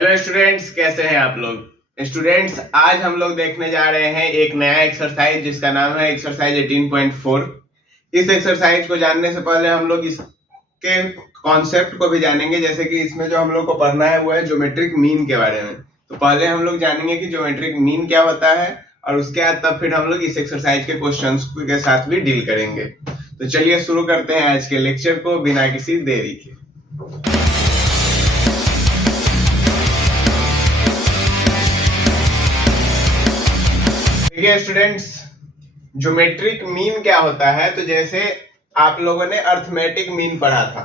Hello students, कैसे हैं आप लोग। स्टूडेंट्स, आज हम लोग देखने जा रहे हैं एक नया एक्सरसाइज जिसका नाम है एक्सरसाइज 18.4। इस एक्सरसाइज को जानने से पहले हम लोग इसके कॉन्सेप्ट को भी जानेंगे। जैसे कि इसमें जो हम लोग को पढ़ना है वो है ज्योमेट्रिक मीन के बारे में। तो पहले हम लोग जानेंगे कि ज्योमेट्रिक मीन क्या होता है और उसके बाद तब फिर हम लोग इस एक्सरसाइज के क्वेश्चंस के साथ भी डील करेंगे। तो चलिए शुरू करते हैं आज के लेक्चर को बिना किसी देरी के। देखिए स्टूडेंट्स, ज्योमेट्रिक मीन क्या होता है। तो जैसे आप लोगों ने अर्थमेटिक मीन पढ़ा था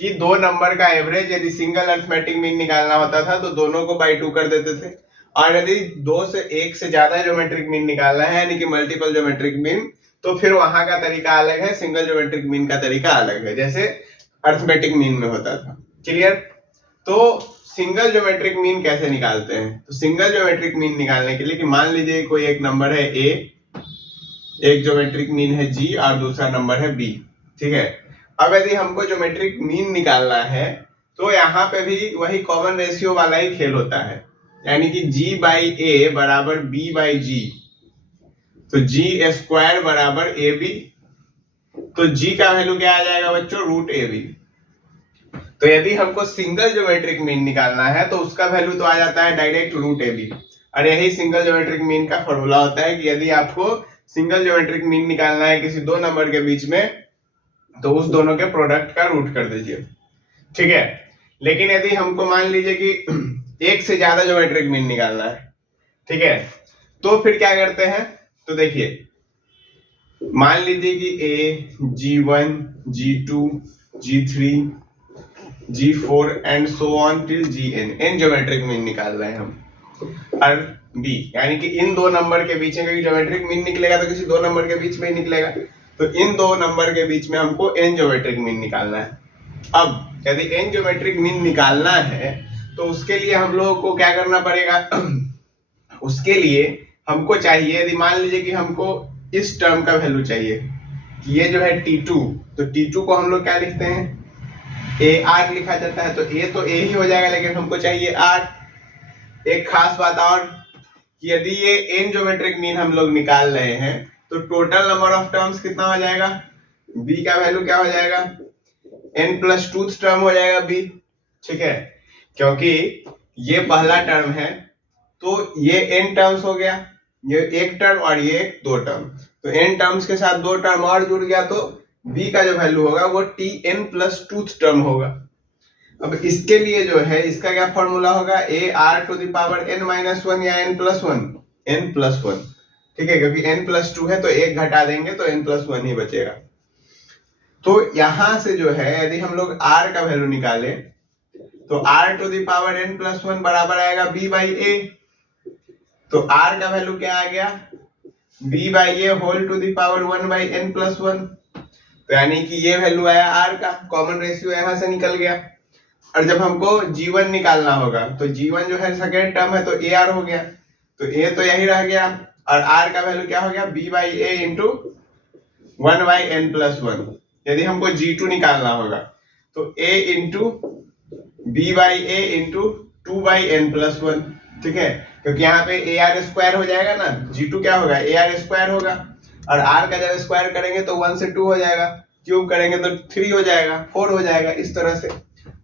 कि दो नंबर का एवरेज यदि सिंगल अर्थमेटिक मीन निकालना होता था तो दोनों को बाई 2 कर देते थे, और यदि 2 से 1 से ज्यादा ज्योमेट्रिक मीन निकालना है यानी कि मल्टीपल ज्योमेट्रिक मीन, तो फिर वहां का तरीका अलग है, सिंगल ज्योमेट्रिक मीन का तरीका अलग है, जैसे अर्थमेटिक मीन में होता था। क्लियर। तो सिंगल ज्योमेट्रिक मीन कैसे निकालते हैं। तो सिंगल ज्योमेट्रिक मीन निकालने के लिए कि मान लीजिए कोई एक नंबर है a, एक ज्योमेट्रिक मीन है g और दूसरा नंबर है b। ठीक है। अब यदि हमको ज्योमेट्रिक मीन निकालना है तो यहाँ पे भी वही कॉमन रेशियो वाला ही खेल होता है, यानी कि g बाई a बराबर b बाई g। तो g स्क्वायर बराबर ab। तो g का वैल्यू क्या आ जाएगा बच्चों, रूट ab। तो यदि हमको सिंगल ज्योमेट्रिक मीन निकालना है तो उसका वैल्यू तो आ जाता है डायरेक्ट रूट ए बी। और यही सिंगल ज्योमेट्रिक मीन का फॉर्मूला होता है कि यदि आपको सिंगल ज्योमेट्रिक मीन निकालना है किसी दो नंबर के बीच में तो उस दोनों के प्रोडक्ट का रूट कर दीजिए। ठीक है। लेकिन यदि हमको मान लीजिए कि एक से ज्यादा ज्योमेट्रिक मीन निकालना है, ठीक है, तो फिर क्या करते हैं। तो देखिए, मान लीजिए कि a, g1, g2, g3, G4 and so on till Gn, n geometric mean निकाल रहे हैं हम। और B यानी कि इन दो नंबर के बीच में, क्योंकि ज्योमेट्रिक मीन निकलेगा तो किसी दो नंबर के बीच में ही निकलेगा, तो इन दो नंबर के बीच में हमको n ज्योमेट्रिक मीन निकालना है। अब यदि n ज्योमेट्रिक मीन निकालना है तो उसके लिए हम लोगों को क्या करना पड़ेगा उसके लिए हमको चाहिए, यदि मान लीजिए कि हमको इस टर्म का वैल्यू चाहिए कि ये जो है T2, तो T2 को हम लोग क्या लिखते हैं, ए आर लिखा जाता है। तो ए तो ए ही हो जाएगा, लेकिन हमको चाहिए आर। एक खास बात और कि यदि ये एन ज्योमेट्रिक मीन हम लोग निकाल रहे हैं तो टोटल नंबर ऑफ टर्म्स कितना हो जाएगा, बी का वैल्यू क्या हो जाएगा, एन प्लस 2 टर्म हो जाएगा बी। ठीक है, क्योंकि ये पहला टर्म है तो ये एन टर्म्स हो गया, ये एक टर्म और ये दो टर्म, तो एन टर्म्स के साथ दो टर्म और जुड़ गया तो b का जो वैल्यू होगा वो tn प्लस 2 टर्म होगा। अब इसके लिए जो है इसका क्या फॉर्मूला होगा, a r to the power n minus 1 या n प्लस 1, n प्लस 1। ठीक है, क्योंकि n प्लस 2 है तो एक घटा देंगे तो n प्लस 1 ही बचेगा। तो यहां से जो है यदि हम लोग r का वैल्यू निकाले तो r to the power n plus 1 बराबर आएगा b बाई a। तो r का वैल्यू क्या आ गया, b by a whole to the power 1 by n plus 1। तो यानी कि ये वैल्यू आया r का, कॉमन रेशियो यहां से निकल गया। और जब हमको g1 निकालना होगा तो g1 जो है सेकेंड टर्म है तो ar हो गया, तो a तो यही रह गया और r का वैल्यू क्या हो गया, b by a into 1 by n plus 1। यदि हमको g2 निकालना होगा तो a into b by a into 2 by n plus 1। ठीक है, क्योंकि यहाँ पे ar स्क्वायर हो जाएगा ना, g2 क्या होगा, ar स्क्वायर होगा, और r का जब स्क्वायर करेंगे तो 1 से 2 हो जाएगा, क्यूब करेंगे तो 3 हो जाएगा, 4 हो जाएगा, इस तरह से।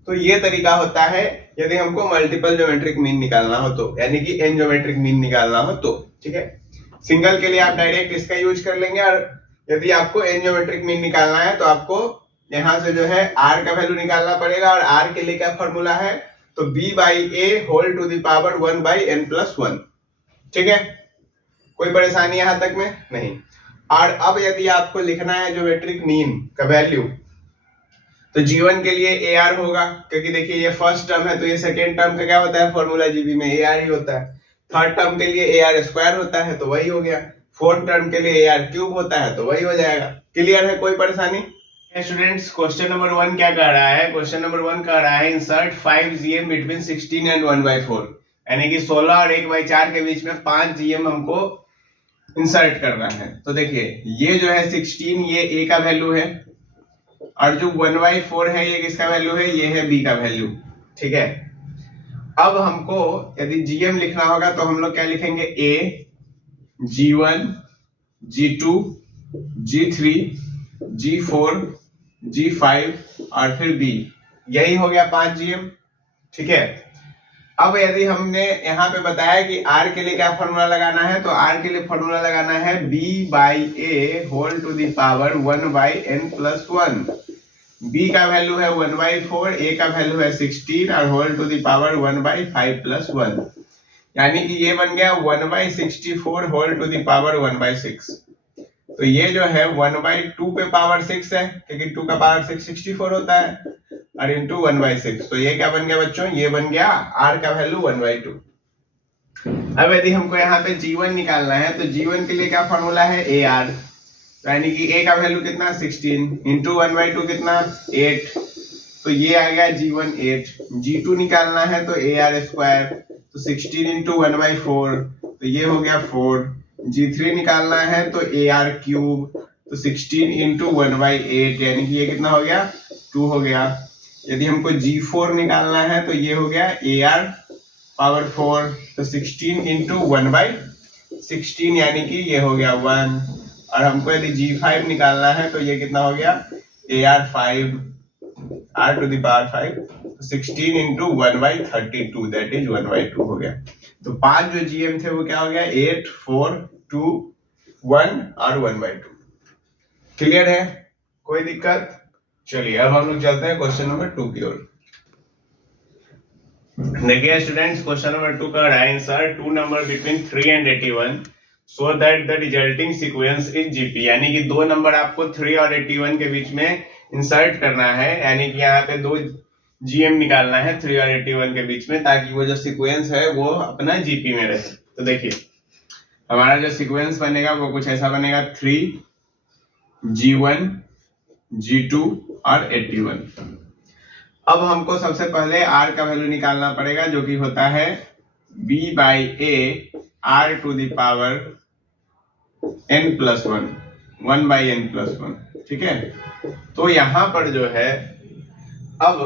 तो ये तरीका होता है यदि हमको मल्टीपल ज्योमेट्रिक मीन निकालना हो तो, यानी कि n ज्योमेट्रिक मीन निकालना हो तो। ठीक है, सिंगल के लिए आप डायरेक्ट इसका यूज कर लेंगे, और यदि आपको n ज्योमेट्रिक मीन निकालना है तो आपको यहाँ से जो है r का वैल्यू निकालना पड़ेगा, और r के लिए क्या फॉर्मूला है, तो b by a whole to the power 1 by n plus 1। ठीक है, कोई परेशानी यहां तक में नहीं। और अब यदि आपको लिखना है ज्योमेट्रिक मीन का वैल्यू तो g1 के लिए ar होगा, क्योंकि देखिए ये फर्स्ट टर्म है तो ये सेकेंड टर्म का क्या होता है, फॉर्मूला जीबी में ar ही होता है। थर्ड टर्म के लिए ar स्क्वायर होता है तो वही हो गया, फोर्थ टर्म के लिए ar क्यूब होता है तो वही हो जाएगा। क्लियर है, कोई परेशानी। स्टूडेंट्स, क्वेश्चन नंबर 1 क्या कह रहा है, क्वेश्चन नंबर 1 कह रहा है इंसर्ट 5 GM बिटवीन 16 एंड 1/4, यानी कि 16 और 1/4 के बीच में 5 GM हमको इंसर्ट करना है। तो देखिए ये जो है 16, ये a का वैल्यू है, और जो 1/4 है ये किसका वैल्यू है, ये है b का वैल्यू। ठीक है, अब हमको यदि जीएम लिखना होगा तो हम लोग क्या लिखेंगे, ए, G1, G2, G3, G4, G5 और फिर B। यही हो गया 5 GM। ठीक है, अब यदि हमने यहाँ पे बताया कि R के लिए क्या फॉर्मूला लगाना है, तो R के लिए फॉर्मूला लगाना है B/A whole to the power 1/n+1। B का वैल्यू है 1/4, A का वैल्यू है 16 और होल टू द पावर 1/5+1, यानी कि ये बन गया 1/64 होल टू द पावर 1/6। तो ये जो है 1/2 पे पावर 6 है, क्योंकि 2 का पावर 6 64 होता है, और इंटू 1/6। तो ये क्या बन गया बच्चों, ये बन गया R का वैल्यू 1/2। अब यदि हमको यहाँ पे G1 निकालना है तो G1 के लिए क्या फॉर्मूला है, AR, यानी कि A का वैल्यू कितना 16 इंटू 1/2 कितना 8, तो ये आ गया G1 8। G2 निकालना है तो AR², तो 16 इंटू 1/4, तो ये हो गया 4। G3 निकालना है तो AR3, तो 16 इंटू 1/8, यानी कि ये कितना हो गया 2 हो गया। यदि हमको G4 निकालना है तो ये हो गया AR⁴, तो 16 इंटू 1/16, यानी कि ये हो गया 1। और हमको यदि G5 निकालना है तो ये कितना हो गया AR5, R⁵, तो 16 इंटू 1/32, दैट इज 1/2 हो गया। तो 5 जो GM थे वो क्या हो गया 8, 4, 2, 1 और 1/2। क्लियर है, कोई दिक्कत? चलिए अब हम लोग चलते हैं क्वेश्चन नंबर 2 की ओर। देखिए स्टूडेंट्स, क्वेश्चन नंबर 2 का answer 2 number between 3 and 81 so that the resulting sequence is GP, यानी कि 2 नंबर आपको 3 और 81 के बीच में इंसर्ट करना है, यानी कि यहाँ पे 2 GM निकालना है 3 और 81 के बीच में, ताकि वो जो सीक्वेंस है वो अपना जीपी में रहे। तो देखिए हमारा जो सीक्वेंस बनेगा वो कुछ ऐसा बनेगा 3, G1, G2 और 81। अब हमको सबसे पहले R का वैल्यू निकालना पड़ेगा, जो कि होता है B/A R⁴ n+1, 1/n+1। ठीक है, तो यहां पर जो है अब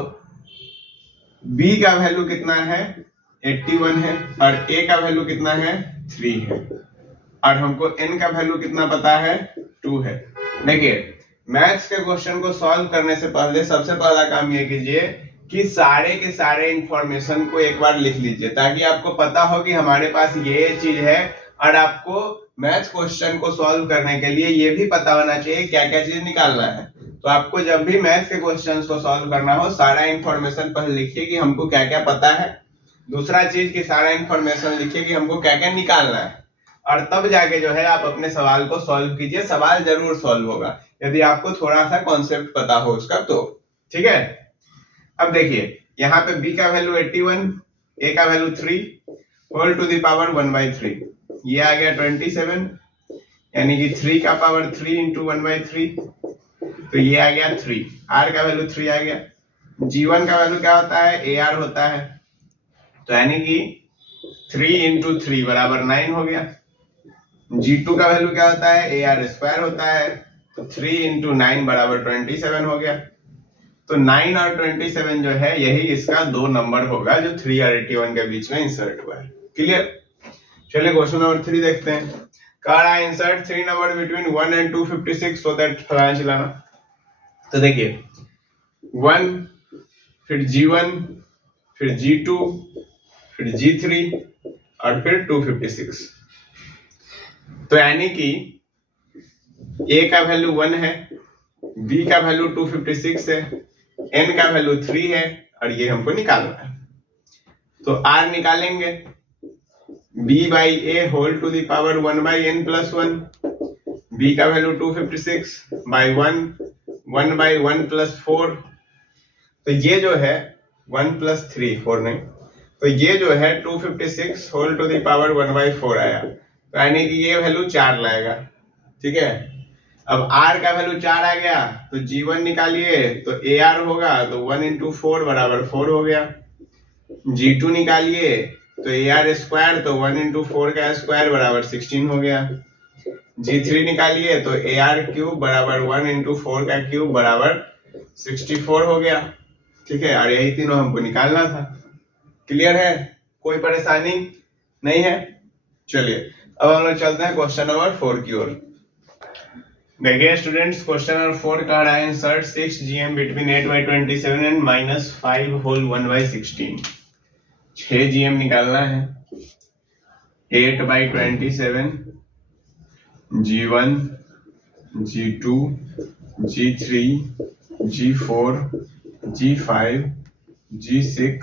B का वैल्यू कितना है 81 है, और A का वैल्यू कितना है 3 है, और हमको N का वैल्यू कितना पता है 2 है। देखिए मैथ्स के क्वेश्चन को सॉल्व करने से पहले सबसे पहला काम ये कीजिए कि सारे के सारे इंफॉर्मेशन को एक बार लिख लीजिए, ताकि आपको पता हो कि हमारे पास ये चीज है, और आपको मैथ्स क्वेश्चन को सॉल्व करने के लिए ये भी पता होना चाहिए क्या क्या चीज निकालना है। तो आपको जब भी मैथ्स के क्वेश्चन को सॉल्व करना हो सारा इंफॉर्मेशन पहले लिखिए कि हमको क्या क्या पता है, दूसरा चीज की सारा इंफॉर्मेशन लिखिए कि हमको क्या क्या निकालना है, और तब जाके जो है आप अपने सवाल को सॉल्व कीजिए। सवाल जरूर सॉल्व होगा यदि आपको थोड़ा सा कॉन्सेप्ट पता हो उसका तो। ठीक है, अब देखिए यहाँ पे B का वैल्यू 81, A का value 3 whole to the power 1/3, ये आ गया 27, यानी कि 3 का पावर 3 इंटू 1/3, तो ये आ गया 3। R का वैल्यू 3 आ गया। G1 का वैल्यू क्या होता है AR होता है, तो यानी कि 3 इंटू 3 बराबर 9 हो गया। G2 का वैल्यू क्या होता है AR² होता है, तो 3 इंटू 9 बराबर 27 हो गया। तो 9 और 27 जो है यही इसका 2 नंबर होगा जो 3 और 81 के बीच में इंसर्ट हुआ है। क्लियर? चलिए क्वेश्चन नंबर 3 देखते हैं। कह रहा है insert 3 number between 1 and 256 so that फलाना चिलाना। तो देखिए 1, फिर G1, फिर G2, फिर G3 और फिर 256। तो यानी कि A का वैल्यू 1 है, B का वैल्यू 256 है, N का वैल्यू 3 है, और ये हमको निकालना है। तो R निकालेंगे B/A whole to the power 1/n+1, B का वैल्यू 256 बाई 1, 1/1+4, तो ये जो है 1+3, 4 नहीं, तो ये जो है 256 होल टू द पावर 1/4 आया, तो यानी कि ये वैल्यू 4 लाएगा। ठीक है, अब R का वैल्यू 4 आ गया, तो G1 निकालिए तो AR होगा, तो 1 इंटू 4 बराबर 4 हो गया। G2 निकालिए तो AR², तो 1 इंटू 4 का स्क्वायर बराबर 16 हो गया। G3 निकालिए तो AR³ बराबर 1 इंटू 4 का क्यूब बराबर 64 हो गया। ठीक है, और यही तीनों हमको निकालना था। क्लियर है, कोई परेशानी नहीं है। चलिए अब हम लोग चलते हैं क्वेश्चन नंबर 4 की ओर। देखिए स्टूडेंट्स, क्वेश्चन नंबर 4 कह रहा है insert 6 GM between 8/27 and -5 whole 1/16। 6 GM निकालना है। 8/27, G1, G2, G3, G4, G5, G6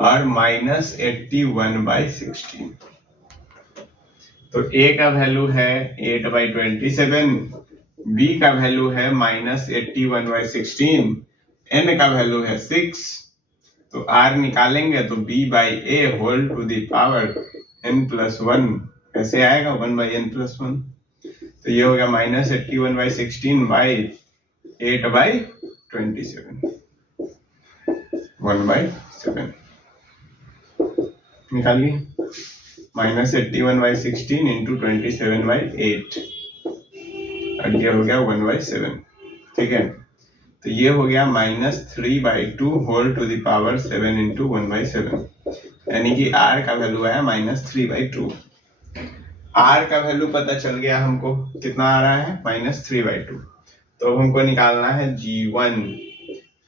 और -81/16। तो A का वैल्यू है 8/27, B का वैल्यू है -81/16, N का वैल्यू है 6। तो R निकालेंगे तो B/A whole to the power n+1 कैसे आएगा, 1/n+1। तो ये हो गया -81/16 बाई 8/27, 1/7 निकालिए। -81/16 इंटू 27/8 और ये हो गया 1/7। ठीक है, तो ये हो गया -3/2 whole to the power 7 into 1/7, यानी कि R का वैल्यू आया -3/2। R का वैल्यू पता चल गया हमको, कितना आ रहा है -3/2। तो हमको निकालना है G1,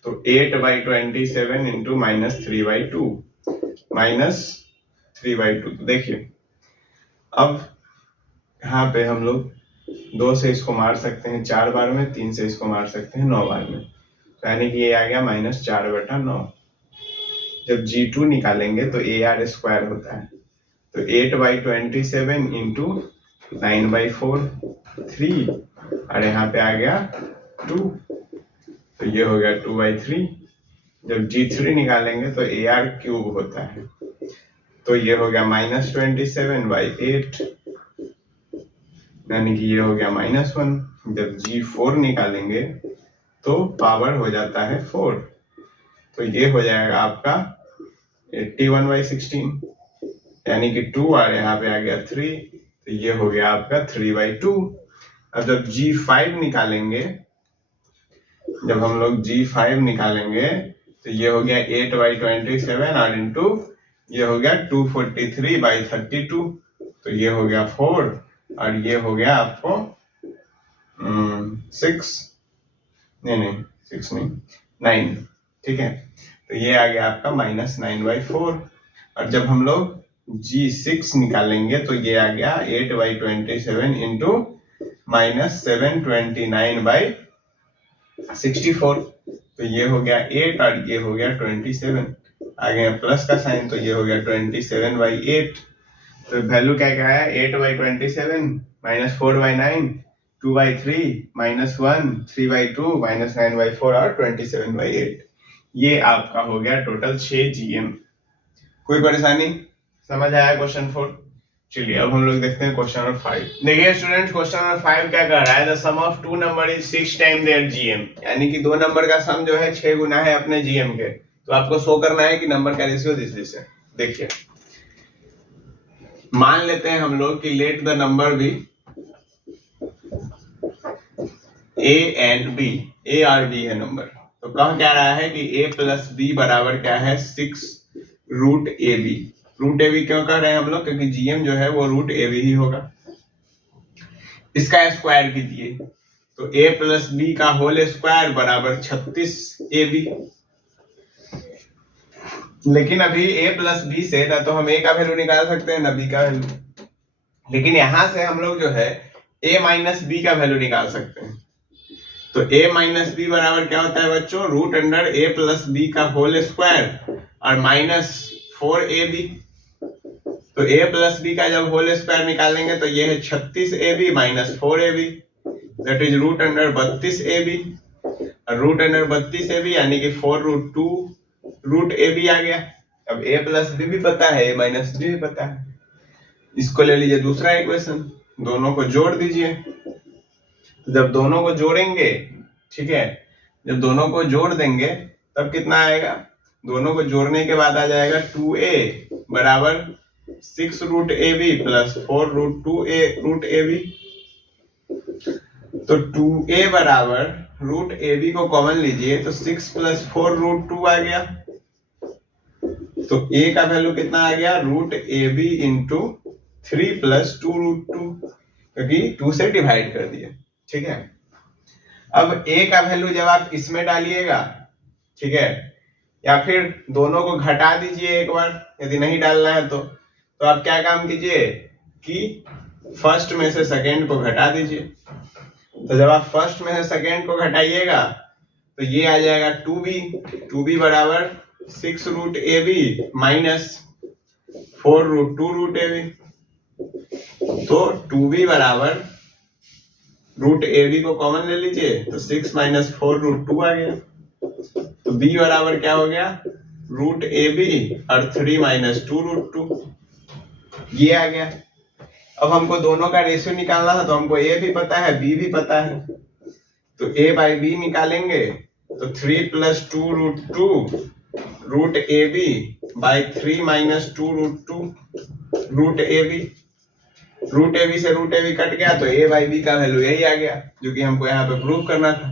तो 8/27 इंटू -3/2, -3/2। तो देखिए अब यहाँ पे हम लोग 2 से इसको मार सकते हैं 4 बार में, 3 से इसको मार सकते हैं 9 बार में, तो यानी कि ये आ गया -4/9। जब G2 निकालेंगे तो AR स्क्वायर होता है, तो 8/27 इंटू 9/4 3 और यहाँ पे आ गया 2, तो ये हो गया 2/3। जब G3 निकालेंगे तो AR क्यूब होता है, तो ये हो गया -27/8, यानी कि ये हो गया -1। जब G4 निकालेंगे तो पावर हो जाता है 4, तो ये हो जाएगा आपका 81/16, यानी कि 2 और यहाँ पे आ गया 3, तो ये हो गया आपका 3/2। अब जब G5 निकालेंगे, जब हम लोग G5 निकालेंगे तो ये हो गया 8/27 और इंटू ये हो गया 243/32, तो ये हो गया 4 और ये हो गया आपको 6 नहीं 6 नहीं 9। ठीक है, तो ये आ गया आपका -9/4। और जब हम लोग G6 निकालेंगे तो ये आ गया 8/27 इंटू -729/64, तो ये हो गया 8 और ये हो गया 27, आ गया प्लस का साइन, तो ये हो गया 27/8। तो वैल्यू क्या क्या है, 8/27 -4/9 2/3 -1 3/2 -9/4 और 27/8। ये आपका हो गया टोटल 6 GM। कोई परेशानी, समझ आया क्वेश्चन 4? चलिए अब हम लोग देखते हैं क्वेश्चन नंबर 5। देखिए स्टूडेंट, क्वेश्चन नंबर 5 क्या कर रहा है, the sum of 2 number is 6 time their GM, यानी कि 2 नंबर का सम जो है 6 गुना है अपने GM के। तो आपको शो करना है कि नंबर का रेशियो दिस है। देखिए मान लेते हैं हम लोग कि लेट द नंबर भी A एंड B, A और B है नंबर। तो कह क्या रहा है कि A + B बराबर क्या है 6√AB। रूट AB क्यों कर रहे हैं हम लोग, क्योंकि GM जो है वो √AB ही होगा। इसका स्क्वायर कीजिए, तो A + B का होल स्क्वायर बराबर 36AB। लेकिन अभी A + B से ना तो हम A का वैल्यू निकाल सकते हैं ना B का वैल्यू, लेकिन यहां से हम लोग जो है A - B का वैल्यू निकाल सकते हैं। तो A - B बराबर क्या होता है बच्चों, √A + B का होल स्क्वायर और -4AB। तो A + B का जब होल स्क्वायर निकालेंगे तो ये है 36AB - 4AB, that is √32AB। और √32AB यानी कि 4√2√AB आ गया। अब A + B भी पता है, A - B भी पता है। इसको ले लीजिए दूसरा इक्वेशन, दोनों को जोड़ दीजिए। जब दोनों को जोड़ेंगे, ठीक है, जब दोनों को जोड़ देंगे तब कितना आएगा, दोनों को जोड़ने के बाद आ जाएगा 2A बराबर 6√AB + 4√2√AB। तो 2A बराबर √AB को कॉमन लीजिए तो 6 + 4√2 आ गया। तो a का वैल्यू कितना आ गया, root A B into 3 plus 2 root 2, क्योंकि 2 से डिवाइड कर दिए। ठीक है, अब a का वैल्यू जब आप इसमें डालिएगा, ठीक है, या फिर दोनों को घटा दीजिए एक बार, यदि नहीं डालना है तो आप क्या काम कीजिए कि फर्स्ट में से सेकेंड को घटा दीजिए। तो जब आप फर्स्ट में से सेकेंड को घटाइएगा तो ये आ जाएगा 2b बराबर 6 root A B minus 4 root 2 root A B. तो 2b बराबर रूट ए बी को कॉमन ले लीजिए, तो 6 माइनस 4 रूट 2 आ गया। तो b बराबर क्या हो गया, रूट ए बी और 3 माइनस 2 रूट 2, ये आ गया। अब हमको दोनों का रेशियो निकालना है, तो हमको a भी पता है b भी पता है, तो a बाई b निकालेंगे तो 3 plus 2 root 2 root A B by 3 minus 2 root 2 root A B. Root A B से रूट ए बी कट गया तो a बाई बी का वैल्यू यही आ गया, जो कि हमको यहाँ पे प्रूव करना था।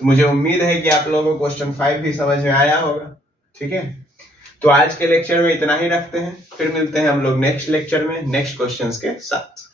तो मुझे उम्मीद है कि आप लोगों को क्वेश्चन 5 भी समझ में आया होगा। ठीक है, तो आज के लेक्चर में इतना ही रखते हैं, फिर मिलते हैं हम लोग नेक्स्ट लेक्चर में नेक्स्ट क्वेश्चंस के साथ।